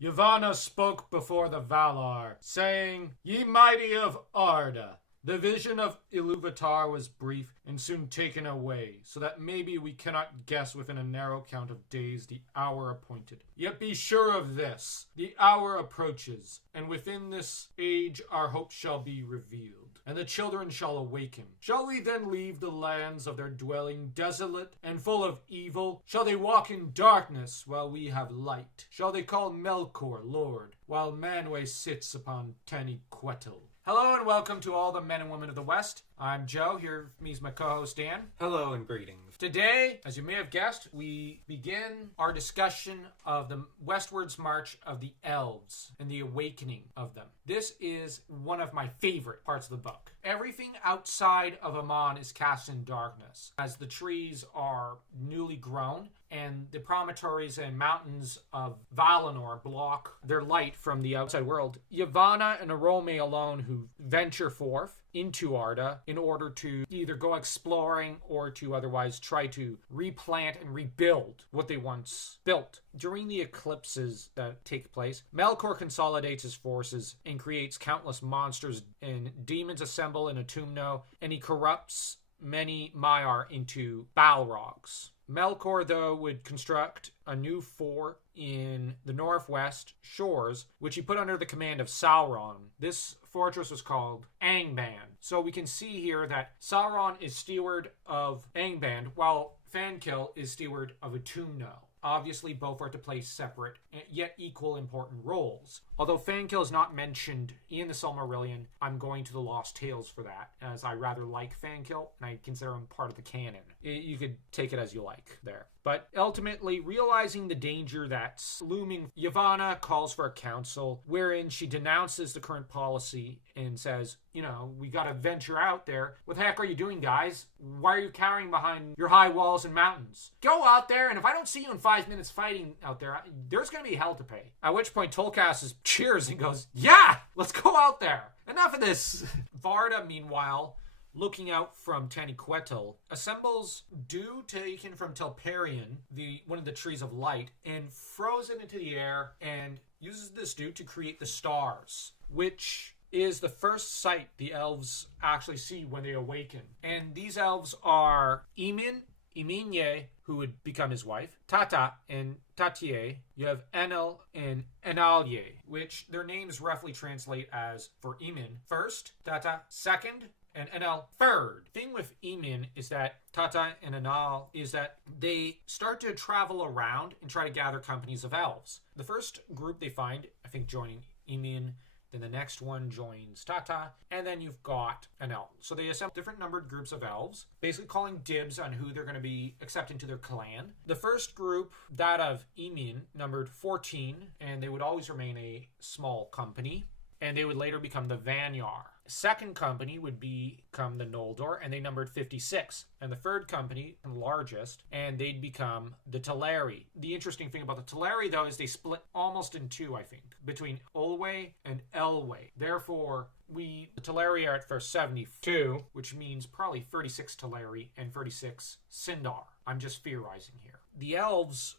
Yavanna spoke before the Valar, saying, Ye mighty of Arda, the vision of Ilúvatar was brief and soon taken away, so that maybe we cannot guess within a narrow count of days the hour appointed. Yet be sure of this, the hour approaches, and within this age our hope shall be revealed, and the children shall awaken. Shall we then leave the lands of their dwelling desolate and full of evil? Shall they walk in darkness while we have light? Shall they call Melkor Lord, while Manwë sits upon Taniquetil? Hello and welcome to all the men and women of the West. I'm Joe, here with me is my co-host Dan. Hello and greetings. Today, as you may have guessed, we begin our discussion of the westwards march of the Elves and the awakening of them. This is one of my favorite parts of the book. Everything outside of Aman is cast in darkness, as the trees are newly grown and the promontories and mountains of Valinor block their light from the outside world. Yavanna and Arome alone who venture forth into Arda in order to either go exploring or to otherwise try to replant and rebuild what they once built. During the eclipses that take place, Melkor consolidates his forces and creates countless monsters, and demons assemble in Autumno, and he corrupts many Maiar into Balrogs. Melkor, though, would construct a new fort in the northwest shores, which he put under the command of Sauron. This fortress was called Angband. So we can see here that Sauron is steward of Angband, while Thankill is steward of Autumno. Obviously, both are to play separate, yet equal important roles. Although Thankill is not mentioned in the Silmarillion, I'm going to the Lost Tales for that, as I rather like Thankill, and I consider him part of the canon. You could take it as you like there. But ultimately, realizing the danger that's looming, Yavanna calls for a council wherein she denounces the current policy and says, we gotta venture out there. What the heck are you doing, guys? Why are you cowering behind your high walls and mountains? Go out there, and if I don't see you in 5 minutes fighting out there, there's gonna be hell to pay. At which point, Tolkien cheers and goes, yeah, let's go out there. Enough of this. Varda, meanwhile, looking out from Taniquetil, assembles dew taken from Telperion, one of the trees of light, and throws it into the air and uses this dew to create the stars, which is the first sight the elves actually see when they awaken. And these elves are Eminye, who would become his wife, Tata and Tatie. You have Enel and Enalye, which their names roughly translate as for Emin, first, Tata, second, and Enel third. Thing with Emin is that Tata and Enal is that they start to travel around and try to gather companies of elves. The first group they find, I think, joining Emin, then the next one joins Tata, and then you've got Enel. So they assemble different numbered groups of elves, basically calling dibs on who they're going to be accepting to their clan. The first group, that of Emin, numbered 14, and they would always remain a small company, and they would later become the Vanyar. Second company would become the Noldor, and they numbered 56. And the third company, and largest, and they'd become the Teleri. The interesting thing about the Teleri, though, is they split almost in two, I think, between Olwe and Elwë. Therefore, the Teleri are at first 72, which means probably 36 Teleri and 36 Sindar. I'm just theorizing here. The elves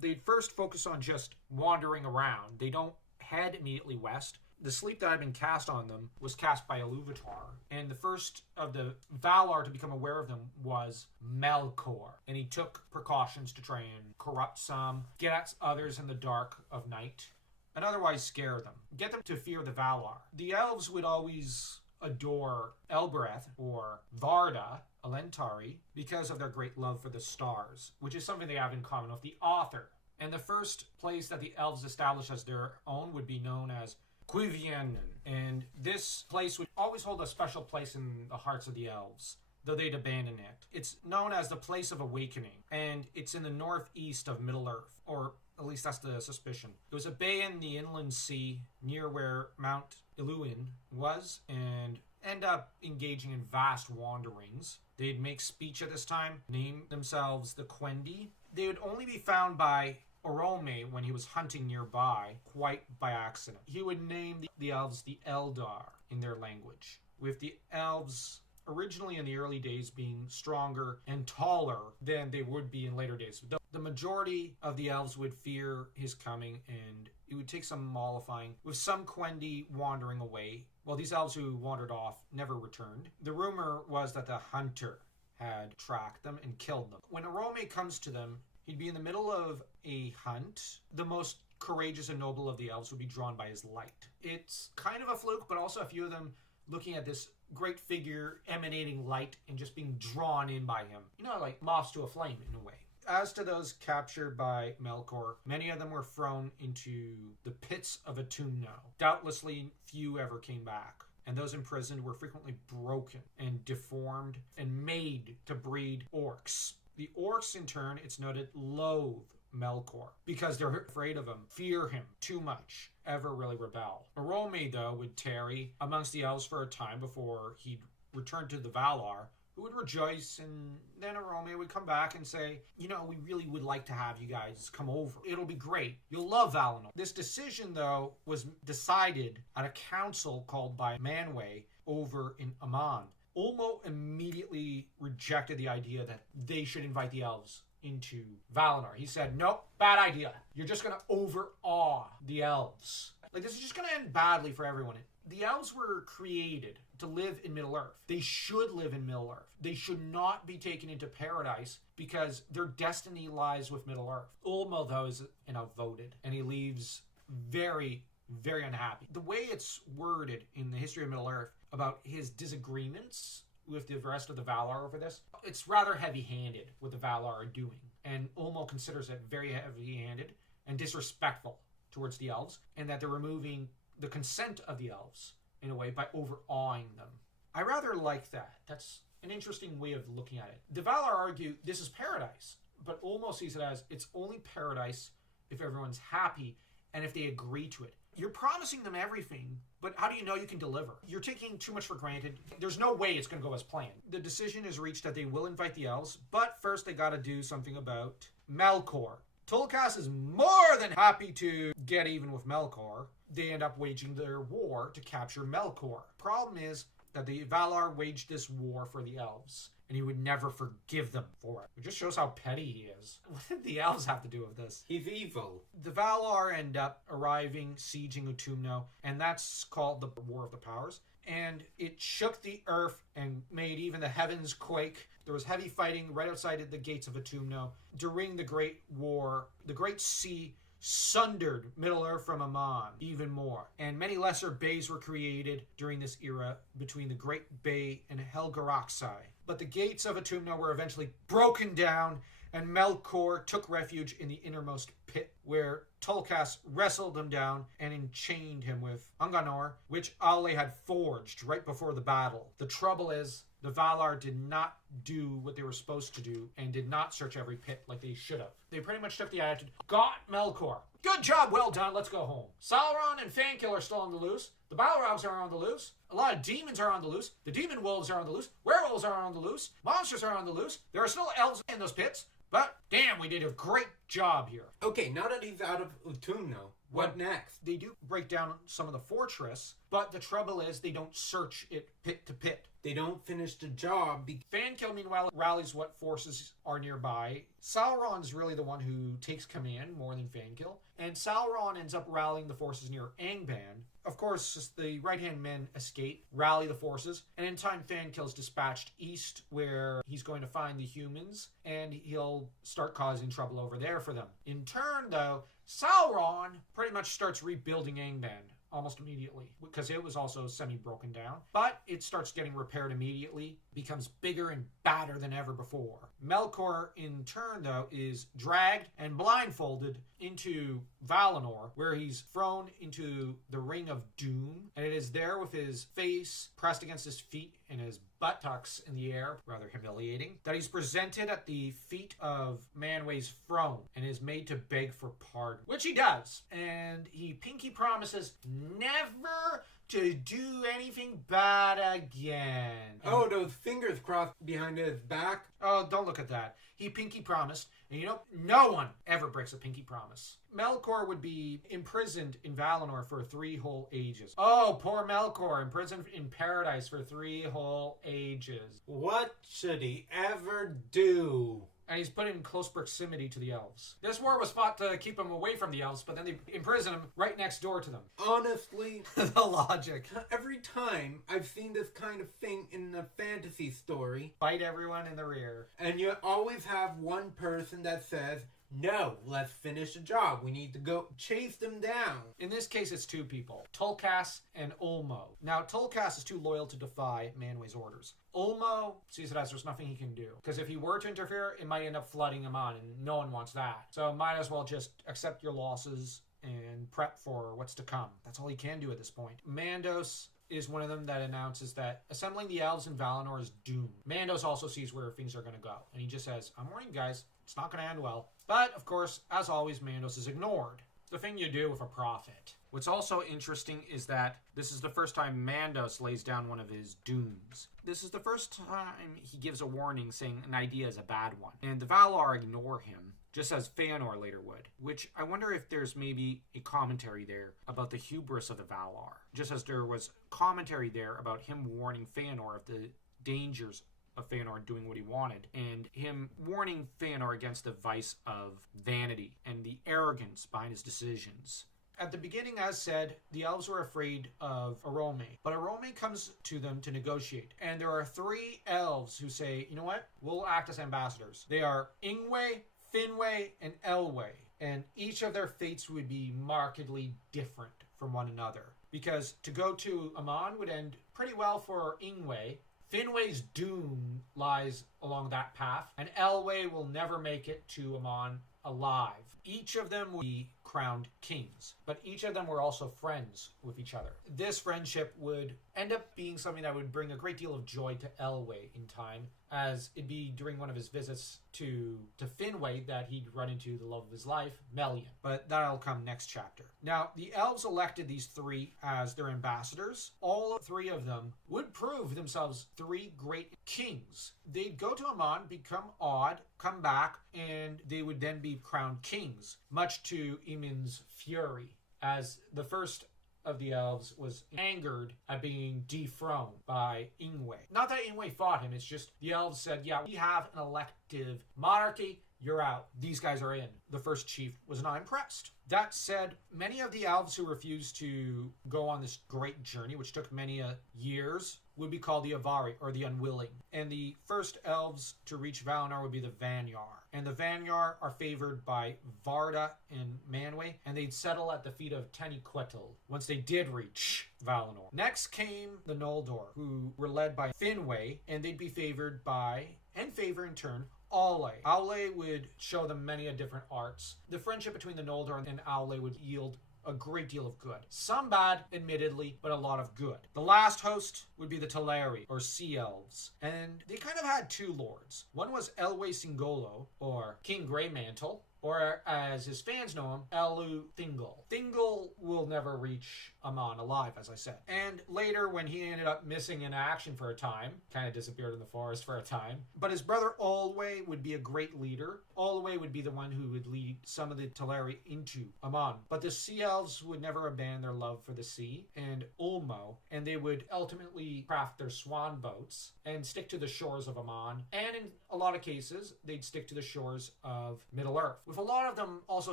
they'd first focus on just wandering around. They don't head immediately west. The sleep that had been cast on them was cast by Ilúvatar, and the first of the Valar to become aware of them was Melkor, and he took precautions to try and corrupt some, get at others in the dark of night, and otherwise scare them, get them to fear the Valar. The elves would always adore Elbereth or Varda, Elentari, because of their great love for the stars, which is something they have in common with the author. And the first place that the elves established as their own would be known as Cuiviénen, and this place would always hold a special place in the hearts of the elves, though they'd abandon it. It's known as the Place of Awakening, and it's in the northeast of Middle-earth, or at least that's the suspicion. It was a bay in the inland sea near where Mount Iluin was, and end up engaging in vast wanderings. They'd make speech at this time, name themselves the Quendi. They would only be found by Orome, when he was hunting nearby, quite by accident. He would name the elves the Eldar in their language, with the elves originally in the early days being stronger and taller than they would be in later days. The majority of the elves would fear his coming, and it would take some mollifying, with some Quendi wandering away, while these elves who wandered off never returned. The rumor was that the hunter had tracked them and killed them. When Arome comes to them, he'd be in the middle of a hunt. The most courageous and noble of the elves would be drawn by his light. It's kind of a fluke, but also a few of them looking at this great figure emanating light and just being drawn in by him. You know, like moths to a flame in a way. As to those captured by Melkor, many of them were thrown into the pits of Autumno. Doubtlessly, few ever came back. And those imprisoned were frequently broken and deformed and made to breed orcs. The orcs, in turn, it's noted, loathe Melkor because they're afraid of him, fear him too much, ever really rebel. Arome, though, would tarry amongst the elves for a time before he'd return to the Valar, who would rejoice, and then Arome would come back and say, you know, we really would like to have you guys come over. It'll be great. You'll love Valinor. This decision, though, was decided at a council called by Manwë over in Aman. Ulmo immediately rejected the idea that they should invite the elves into Valinor. He said, nope, bad idea. You're just going to overawe the elves. Like, this is just going to end badly for everyone. The elves were created to live in Middle-earth. They should live in Middle-earth. They should not be taken into paradise because their destiny lies with Middle-earth. Ulmo, though, is outvoted, and he leaves very, very unhappy. The way it's worded in the history of Middle-earth about his disagreements with the rest of the Valar over this, it's rather heavy-handed what the Valar are doing. And Ulmo considers it very heavy-handed and disrespectful towards the elves, and that they're removing the consent of the elves in a way by overawing them. I rather like that. That's an interesting way of looking at it. The Valar argue this is paradise, but Ulmo sees it as it's only paradise if everyone's happy and if they agree to it. You're promising them everything, but how do you know you can deliver? You're taking too much for granted. There's no way it's going to go as planned. The decision is reached that they will invite the elves, but first they got to do something about Melkor. Tulkas is more than happy to get even with Melkor. They end up waging their war to capture Melkor. Problem is that the Valar waged this war for the elves, and he would never forgive them for it. It just shows how petty he is. What did the elves have to do with this? He's evil. The Valar end up arriving, sieging Autumno, and that's called the War of the Powers. And it shook the earth and made even the heavens quake. There was heavy fighting right outside of the gates of Autumno. During the Great War, the Great Sea sundered Middle-earth from Aman even more. And many lesser bays were created during this era between the Great Bay and Helgaraxai. But the gates of Autumno were eventually broken down, and Melkor took refuge in the innermost pit, where Tulkas wrestled him down and enchained him with Unganor, which Ale had forged right before the battle. The trouble is, the Valar did not do what they were supposed to do and did not search every pit like they should have. They pretty much took the attitude, got Melkor. Good job, well done, let's go home. Sauron and Fangkill are still on the loose. The Balrogs are on the loose. A lot of demons are on the loose. The demon wolves are on the loose. Werewolves are on the loose. Monsters are on the loose. There are still elves in those pits. But, damn, we did a great job here. Okay, now that he's out of Autumno, what next? They do break down some of the fortress, but the trouble is they don't search it pit to pit. They don't finish the job. Fangkill, meanwhile, rallies what forces are nearby. Sauron's really the one who takes command more than Fangkill, and Sauron ends up rallying the forces near Angband. Of course, the right-hand men escape, rally the forces, and in time Fangkill's dispatched east, where he's going to find the humans, and he'll start causing trouble over there for them. In turn, though, Sauron pretty much starts rebuilding Angband almost immediately, because it was also semi-broken down. But it starts getting repaired immediately, becomes bigger and badder than ever before. Melkor, in turn, though, is dragged and blindfolded into Valinor, where he's thrown into the Ring of Doom, and it is there with his face pressed against his feet and his buttocks in the air, rather humiliating, that he's presented at the feet of Manwë's throne and is made to beg for pardon, which he does. And he pinky promises never to do anything bad again. Oh, those fingers crossed behind his back? Oh, don't look at that. He pinky promised, and you know, no one ever breaks a pinky promise. Melkor would be imprisoned in Valinor for 3 whole ages. Oh, poor Melkor, imprisoned in paradise for 3 whole ages. What should he ever do? and he's put in close proximity to the elves. This war was fought to keep him away from the elves, but then they imprison him right next door to them. Honestly, The logic. every time I've seen this kind of thing in a fantasy story, Bite everyone in the rear. and you always have one person that says, no, let's finish the job. We need to go chase them down. In this case, it's two people, Tolkas and Ulmo. Now, Tolkas is too loyal to defy Manwë's orders. Ulmo sees it as there's nothing he can do, because if he were to interfere, it might end up flooding him on, and no one wants that. So might as well just accept your losses and prep for what's to come. That's all he can do at this point. Mandos is one of them that announces that assembling the elves in Valinor is doomed. Mandos also sees where things are going to go, and he just says, I'm warning you guys, it's not going to end well. But, of course, as always, Mandos is ignored. The thing you do with a prophet. What's also interesting is that this is the first time Mandos lays down one of his dooms. This is the first time he gives a warning saying an idea is a bad one. And the Valar ignore him, just as Fëanor later would. Which I wonder if there's maybe a commentary there about the hubris of the Valar. Just as there was commentary there about him warning Fëanor of the dangers of Fëanor doing what he wanted, and him warning Fëanor against the vice of vanity and the arrogance behind his decisions. At the beginning, as said, the elves were afraid of Arome, but Arome comes to them to negotiate, and there are three elves who say, you know what, we'll act as ambassadors. They are Ingwe, Finwë, and Elwë, and each of their fates would be markedly different from one another, because to go to Aman would end pretty well for Ingwe. Finwë's doom lies along that path, and Elwë will never make it to Aman alive. Each of them will be crowned kings, but each of them were also friends with each other. This friendship would end up being something that would bring a great deal of joy to Elwë in time, as it'd be during one of his visits to Finwë that he'd run into the love of his life, Melian. But that'll come next chapter. Now, the elves elected these three as their ambassadors. All three of them would prove themselves three great kings. They'd go to Aman, become awed, come back, and they would then be crowned kings, much to Emin's fury, as the first of the elves was angered at being dethroned by Ingwe. Not that Ingwe fought him, it's just the elves said, yeah, we have an elective monarchy, you're out. These guys are in. The first chief was not impressed. That said, many of the elves who refused to go on this great journey, which took many years, would be called the Avari, or the Unwilling. And the first elves to reach Valinor would be the Vanyar. And the Vanyar are favored by Varda and Manwë, and they'd settle at the feet of Taniquetil once they did reach Valinor. Next came the Noldor, who were led by Finwë, and they'd be favored by, and favor in turn, Aule. Aule would show them many different arts. The friendship between the Noldor and Aule would yield a great deal of good. Some bad, admittedly, but a lot of good. The last host would be the Teleri, or Sea Elves. And they kind of had two lords. One was Elwë Singolo, or King Greymantle, or as his fans know him, Elu Thingol. Thingol will never reach Aman alive, as I said. And later, when he ended up missing in action for a time, kind of disappeared in the forest for a time, but his brother Olwë would be a great leader. Olwë would be the one who would lead some of the Teleri into Aman. But the Sea Elves would never abandon their love for the sea and Ulmo, and they would ultimately craft their swan boats and stick to the shores of Aman. And in a lot of cases, they'd stick to the shores of Middle-earth, with a lot of them also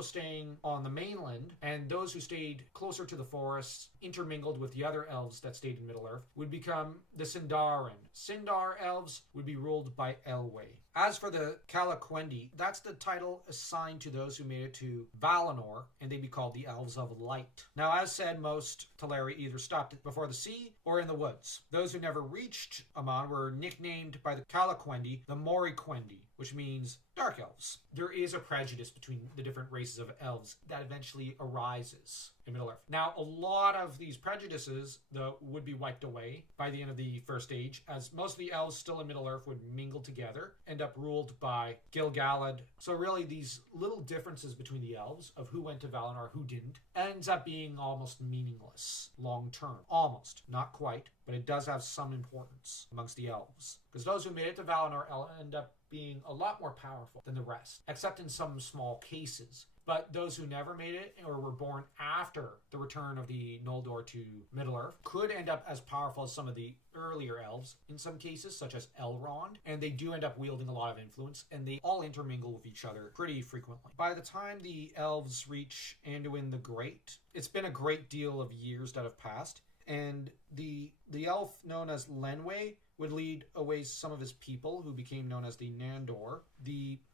staying on the mainland, and those who stayed closer to the forests, intermingled with the other elves that stayed in Middle-earth, would become the Sindarin. Sindar elves would be ruled by Elwë. As for the Calaquendi, that's the title assigned to those who made it to Valinor, and they'd be called the Elves of Light. Now, as said, most Teleri either stopped before the sea or in the woods. Those who never reached Aman were nicknamed by the Calaquendi the Moriquendi, which means dark elves. There is a prejudice between the different races of elves that eventually arises in Middle-earth. Now, a lot of these prejudices, though, would be wiped away by the end of the First Age, as most of the elves still in Middle-earth would mingle together, end up ruled by Gil-galad. So really, these little differences between the elves of who went to Valinor, who didn't, ends up being almost meaningless long-term. Almost. Not quite, but it does have some importance amongst the elves. Because those who made it to Valinor end up being a lot more powerful than the rest, except in some small cases. But those who never made it or were born after the return of the Noldor to Middle-earth could end up as powerful as some of the earlier elves in some cases, such as Elrond, and they do end up wielding a lot of influence, and they all intermingle with each other pretty frequently. By the time the elves reach Anduin the Great, it's been a great deal of years that have passed, and the elf known as Lenwë would lead away some of his people, who became known as the Nandor.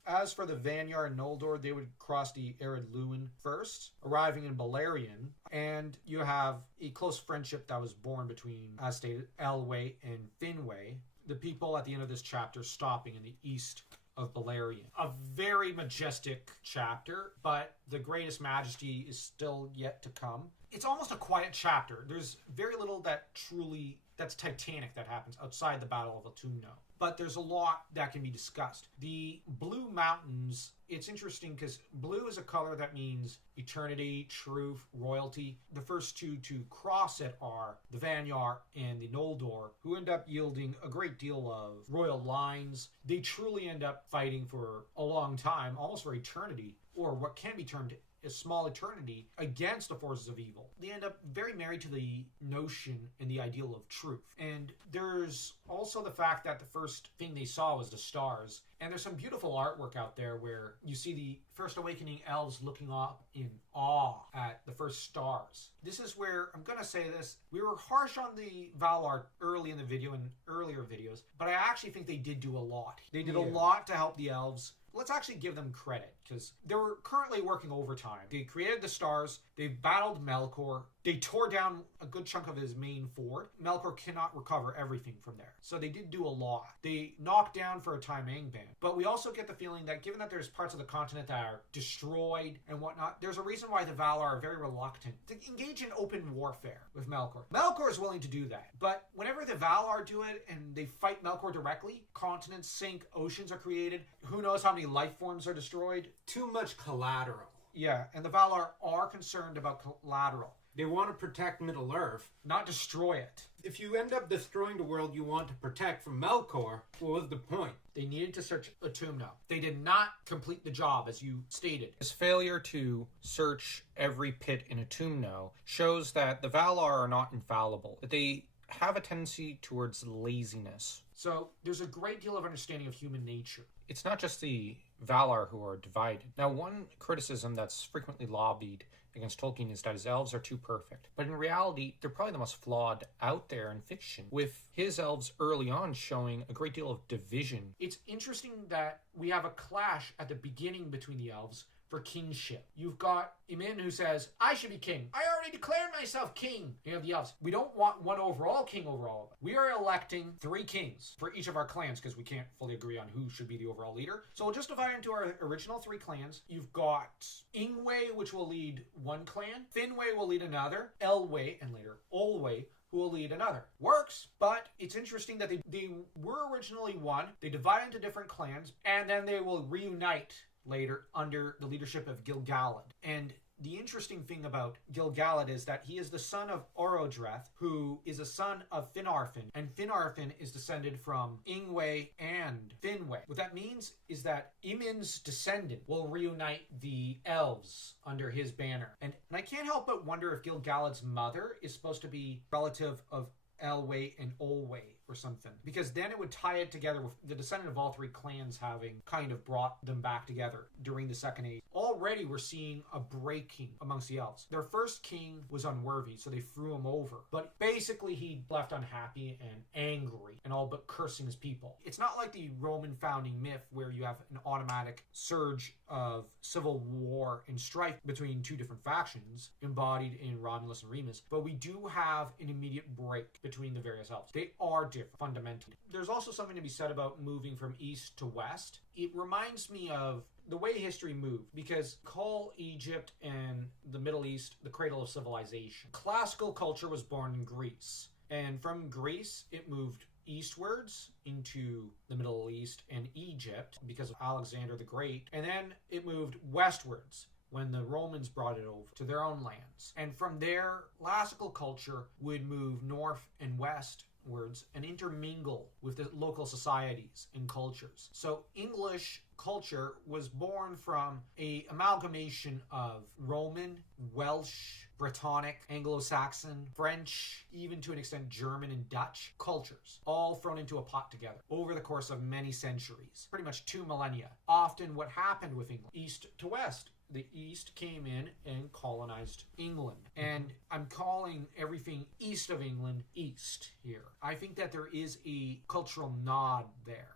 As for the Vanyar and Noldor, they would cross the Arid Luin first, arriving in Beleriand, and you have a close friendship that was born between, as stated, Elwë and Finwë, the people at the end of this chapter stopping in the east of Beleriand. A very majestic chapter, but the greatest majesty is still yet to come. It's almost a quiet chapter. There's very little that's titanic that happens outside the Battle of Autumno. But there's a lot that can be discussed. The Blue Mountains, it's interesting because blue is a color that means eternity, truth, royalty. The first two to cross it are the Vanyar and the Noldor, who end up yielding a great deal of royal lines. They truly end up fighting for a long time, almost for eternity, or what can be termed a small eternity, against the forces of evil. They end up very married to the notion and the ideal of truth. And there's also the fact that the first thing they saw was the stars. And there's some beautiful artwork out there where you see the First Awakening elves looking up in awe at the first stars. This is where, I'm going to say this, we were harsh on the Valar early in the video and earlier videos, but I actually think they did do a lot. They did a lot to help the elves. Let's actually give them credit, because they were currently working overtime. They created the stars, they battled Melkor, they tore down a good chunk of his main fort. Melkor cannot recover everything from there. So they did do a lot. They knocked down for a time Angband. But we also get the feeling that given that there's parts of the continent that are destroyed and whatnot, there's a reason why the Valar are very reluctant to engage in open warfare with Melkor. Melkor is willing to do that. But whenever the Valar do it and they fight Melkor directly, continents sink, oceans are created, who knows how many life forms are destroyed. Too much collateral. Yeah, and the Valar are concerned about collateral. They want to protect Middle-earth, not destroy it. If you end up destroying the world you want to protect from Melkor, what was the point? They needed to search Autumno. They did not complete the job, as you stated. This failure to search every pit in Autumno shows that the Valar are not infallible, that they have a tendency towards laziness. So there's a great deal of understanding of human nature. It's not just the Valar who are divided. Now, one criticism that's frequently lobbied against Tolkien is that his elves are too perfect. But in reality, they're probably the most flawed out there in fiction, with his elves early on showing a great deal of division. It's interesting that we have a clash at the beginning between the elves for kingship. You've got Imin who says, I should be king. I already declared myself king. You have the elves. We don't want one overall king over all of it. We are electing 3 kings for each of our clans because we can't fully agree on who should be the overall leader. So we'll just divide into our original 3 clans. You've got Ingwe, which will lead one clan. Finwë will lead another. Elwë, and later Olwë, who will lead another. Works, but it's interesting that they were originally one. They divide into different clans, and then they will reunite later under the leadership of Gil-galad. And the interesting thing about Gil-galad is that he is the son of Orodreth, who is a son of Finarfin, and Finarfin is descended from Ingwe and Finwë. What that means is that Imin's descendant will reunite the elves under his banner. And I can't help but wonder if Gil-galad's mother is supposed to be relative of Elwë and Olwë or something, because then it would tie it together with the descendant of all 3 clans having kind of brought them back together during the Second Age. Already we're seeing a breaking amongst the elves. Their first king was unworthy, so they threw him over. But basically he left unhappy and angry and all but cursing his people. It's not like the Roman founding myth where you have an automatic surge of civil war and strife between 2 different factions embodied in Romulus and Remus, but we do have an immediate break between the various elves. They are different fundamentally. There's also something to be said about moving from east to west. It reminds me of the way history moved, because call Egypt and the Middle East the cradle of civilization. Classical culture was born in Greece, and from Greece it moved eastwards into the Middle East and Egypt because of Alexander the Great, and then it moved westwards when the Romans brought it over to their own lands. And from there, classical culture would move north and west words and intermingle with the local societies and cultures. So English culture was born from a amalgamation of Roman, Welsh, Brittonic, Anglo-Saxon, French, even to an extent German and Dutch cultures, all thrown into a pot together over the course of many centuries, pretty much 2 millennia. Often what happened with England, east to west, the East came in and colonized England. And I'm calling everything east of England East here. I think that there is a cultural nod there.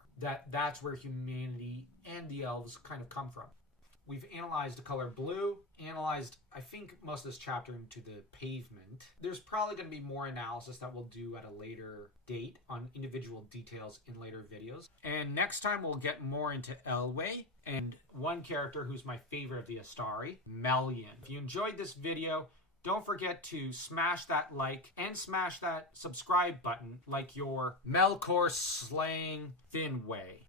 That's where humanity and the elves kind of come from. We've analyzed the color blue, analyzed, I think, most of this chapter into the pavement. There's probably going to be more analysis that we'll do at a later date on individual details in later videos. And next time we'll get more into Elwë and one character who's my favorite of the Astari, Melian. If you enjoyed this video, don't forget to smash that like and smash that subscribe button like your Melkor slaying Finwë.